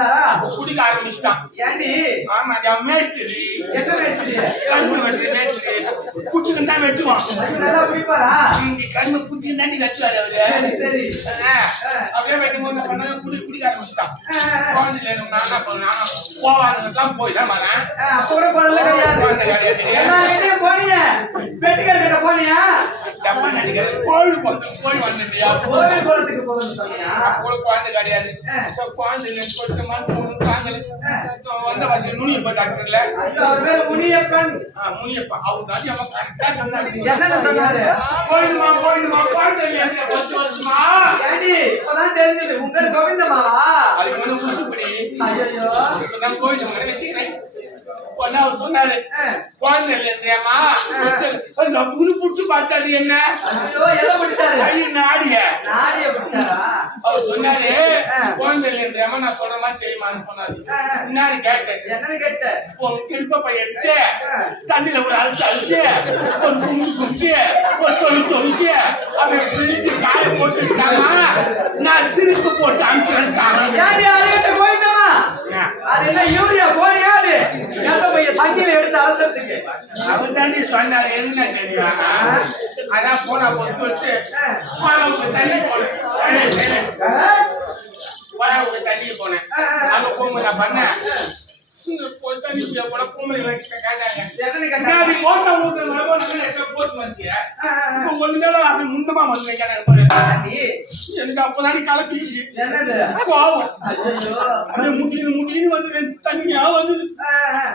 இருந்தாரா குடிக்க ஆரம்பிச்சிட்டான். ஏண்டி? ஆமா, அது மேஸ்திரி. என்ன மேஸ்திரி? கரும்பு வெட்டுற மேஸ்திரி. குச்சிக்கு தான் வெட்டுவான். நல்லா குடிப்பாரா? கரும்பு குச்சிக்கு தாண்டி வெட்டுவாரு அவரு. சரி. அப்படியே வெட்டும்போது என்ன பண்ணாங்க, குடிக்க ஆரம்பிச்சிட்டான். குழந்தைல நான் என்ன பண்ணேன், போவாதுதான் போய் தான் வரேன். அப்போ கூட குழந்தை கிடையாது. குழந்தை கிடையாது. போனீங்க பெட்டுக்கார கிட்ட போனியா? தப்பா நினைக்காது. போய் வந்துட்டியா? கோவில் குளத்துக்கு போகணும் சொன்னியா? குழந்தை கிடையாது. குழந்தை சொல்லிட்டு மனசு தாங்கல. வந்த வாசி முனியப்பா டாக்டர்ல. அவர் பேரு முனியப்பன். முனியப்பா அவர் தாண்டி அவன் கரெக்டா சொன்னாரு. என்ன சொன்னாரு? போயிடுமா குழந்தை 10 வருஷமா. ஏண்டி இப்பதான் தெரிஞ்சது உங்க பேர் கோவிந்தமாவா? அதுக்கு வந்து உசுப்படி. ஐயோ இப்பதான் கோயில் வச்சுக்கிறேன். அவர் சொன்னாரு குழந்தை இல்லையாமா, நான் புது புடிச்சு பார்த்தாரு. என்ன நாடிய பிடிச்சாரா? அவர் சொன்னாரு குழந்தை இல்லையாமா, நான் சொல்ற மாதிரி செய்யுமான்னு சொன்னாரு. என்னன்னு கேட்டேன். என்னன்னு கேட்டேன்? திருப்ப பையன் எடுத்து தண்ணியில ஒரு அழிச்சு ஒரு கும்பு கும்பிச்சு ஒரு தொழிச்சு அவன் பிரிஞ்சு காய போட்டுட்டாங்க. நான் திருப்பி போட்டு அனுப்பிச்சு போயிட்டோமா? அது என்ன யூரியா போனியா? அது பையன் தண்ணியில எடுத்து அவசரத்துக்கு அவர் தாண்டி சொன்னாரு. என்ன தெரியும், அதான் போனா போட்டு தண்ணி போனேன். தண்ணி போனேன். அங்க போகும்போது நான் பண்ணேன் முந்தமா வந்து எனக்கு அப்பதானே கலப்பிச்சு கோவம் முட்டின்னு வந்து தண்ணியா வந்து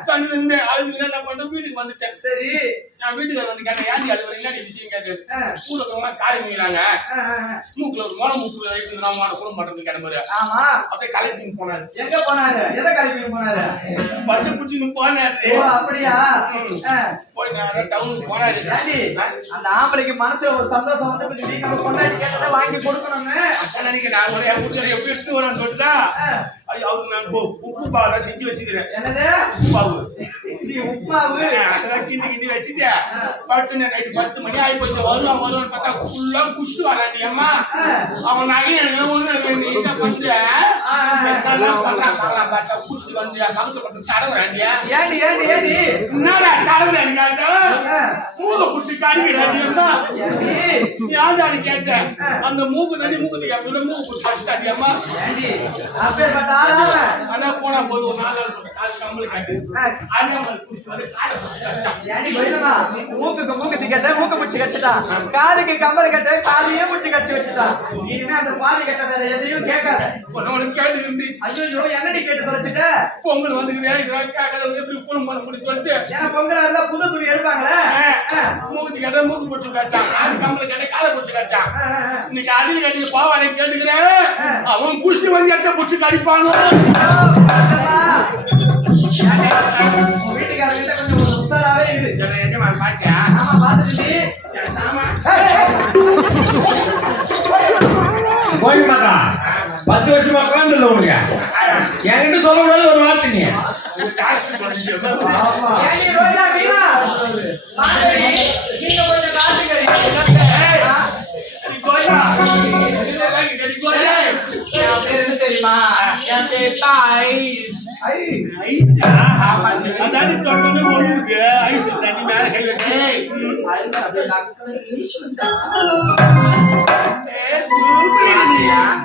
தண்ணி இருந்து அது என்ன பண்ற வீட்டுக்கு வந்துட்டேன். சரி, நான் வீட்டுக்கு வந்து கேட்டேன், ஏன்டி அது ஒரு என்ன விஷயம் கேட்டாரு. கூட இருக்கிறவங்க காரி மீறாங்க, மூக்குல ஒரு மோளம் மூக்குல வைத்து நான் குடும்பம் பண்றது கிளம்புற. ஆமா, அப்படியே கலப்பின்னு போனாரு. எங்க போனாரு? எதை கலப்பின்னு போனாரு? பஸ் குடிச்சுன்னு போனாரு. அப்படியா? போய் நேரம் டவுனுக்கு போனாரு. அந்த ஆம்பளைக்கு மனசு ஒரு சந்தோஷம் வந்து நீங்க கொண்டாடி கேட்டதை வாங்கி கொடுக்கணும்னு அதான் நினைக்கிறேன். நான் கூட என் வீட்டுல எப்படி எடுத்து வரேன்னு சொல்லிட்டா அவருக்கு நான் உப்பு பாவெல்லாம் செஞ்சு வச்சுக்கிறேன். என்னது உப்பாவு? உப்பாவு அதெல்லாம் கிண்டி வச்சுட்டு படுத்து நைட்டு 10 மணி ஆகி போச்சு. வருவான்னு பார்த்தா ஃபுல்லா குஷ்டு வராண்டி அம்மா. அவன் நகை எனக்கு ஒண்ணு வந்து பார்த்தா குஷ்டு வந்து பக்கத்துல பட்டு தடவுறாண்டியா. ஏண்டி ஏண்டி ஏண்டி என்னடா தடவுறாங்க? மூக புடிச்சு கடிக்கிறாண்டியம்மா. யாண்டான்னு கேட்டேன். அந்த மூக்கு தண்ணி மூக்கு மூக்கு புடிச்சு வச்சுட்டாண்டி அம்மா. அதான் போனா போது ஒரு 4 கம்பளி காட்டு மூக்கு கட்ட மூக்கு பிடிச்சி கட்டுட்டா, காதுக்கு கம்பளி கட்ட காதையே பிடிச்சி கட்டி வச்சுட்டா. இனிமே அந்த பாதி கட்ட வேற எதையும் கேட்காத. கேட்டு ஐயோ என்னடி கேட்டு தொலைச்சிட்ட? பொங்கல் வந்து எப்படி குடும்பம் பண்ண முடியும் சொல்லிட்டு ஏன்னா பொங்கல் இருந்தா புது துணி எடுப்பாங்களே. மூக்கு கட்ட மூக்கு பிடிச்சி கட்டான், காது கம்பளி கட்ட காலை பிடிச்சி கட்டான். இன்னைக்கு அடி கட்டி பாவாடை கேட்டுக்கிறேன். அவன் குஷ்டி வந்து எட்ட பிடிச்சி கடிப்பானோ. வீட்டுக்காரங்கிட்ட கொஞ்சம் உசாராவே இருக்கு. பாத்தியா? ஆமா பாத்துட்டு போய் மாட்டா 10 வருஷமா குழந்தை இல்லை உனக்கு. என்கிட்ட சொல்ல கூடாது ஒரு வார்த்தை. நீ தெரியுமா? அதானி தொட்டது ஒழுங்கு ஐஸ் தண்ணி மேல கை வச்சு Yeah.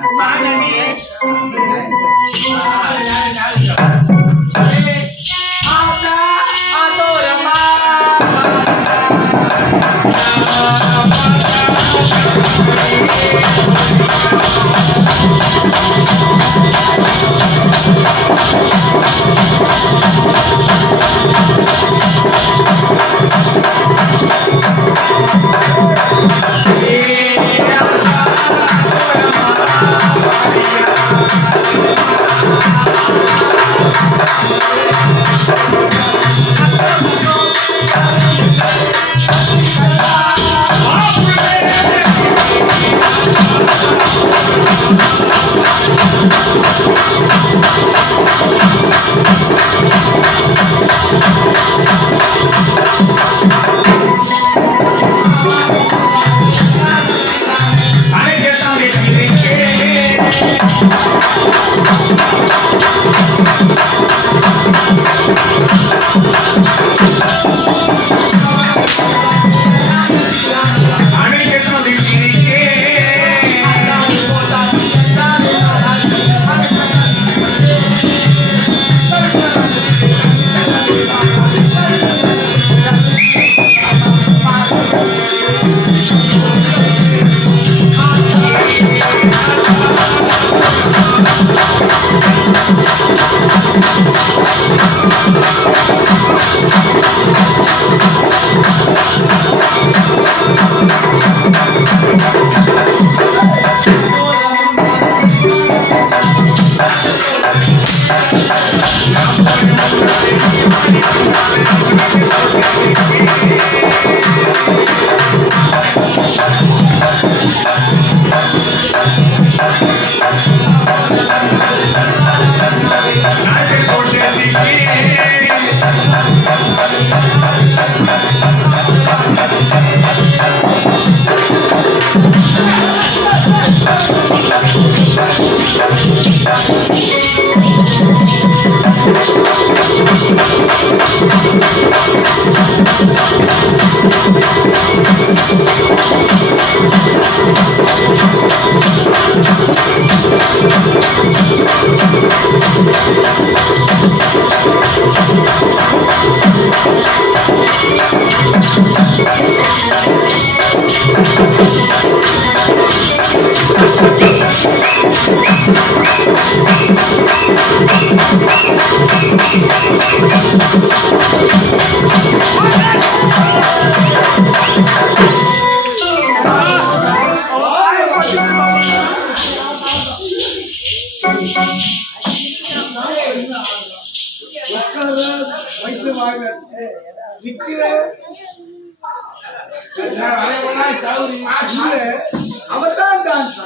அவதான் டான்ஸ்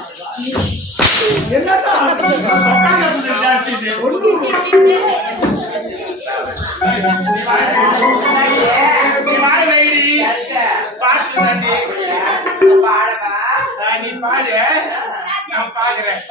என்னதான் நீ பாடு நான் பாக்குறேன்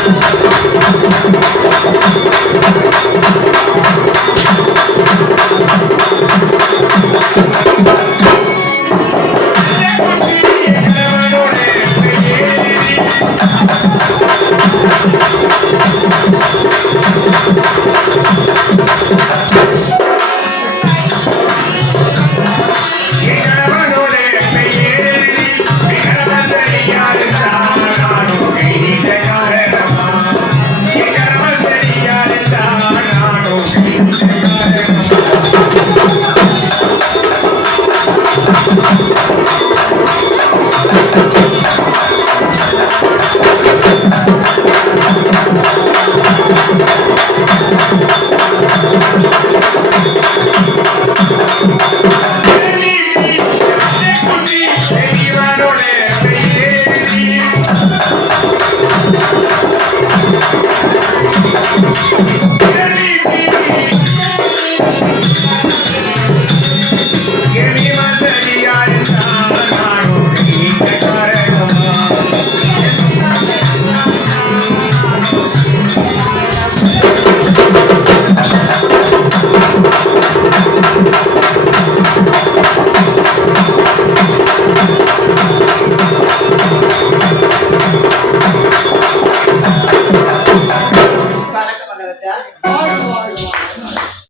Thank you.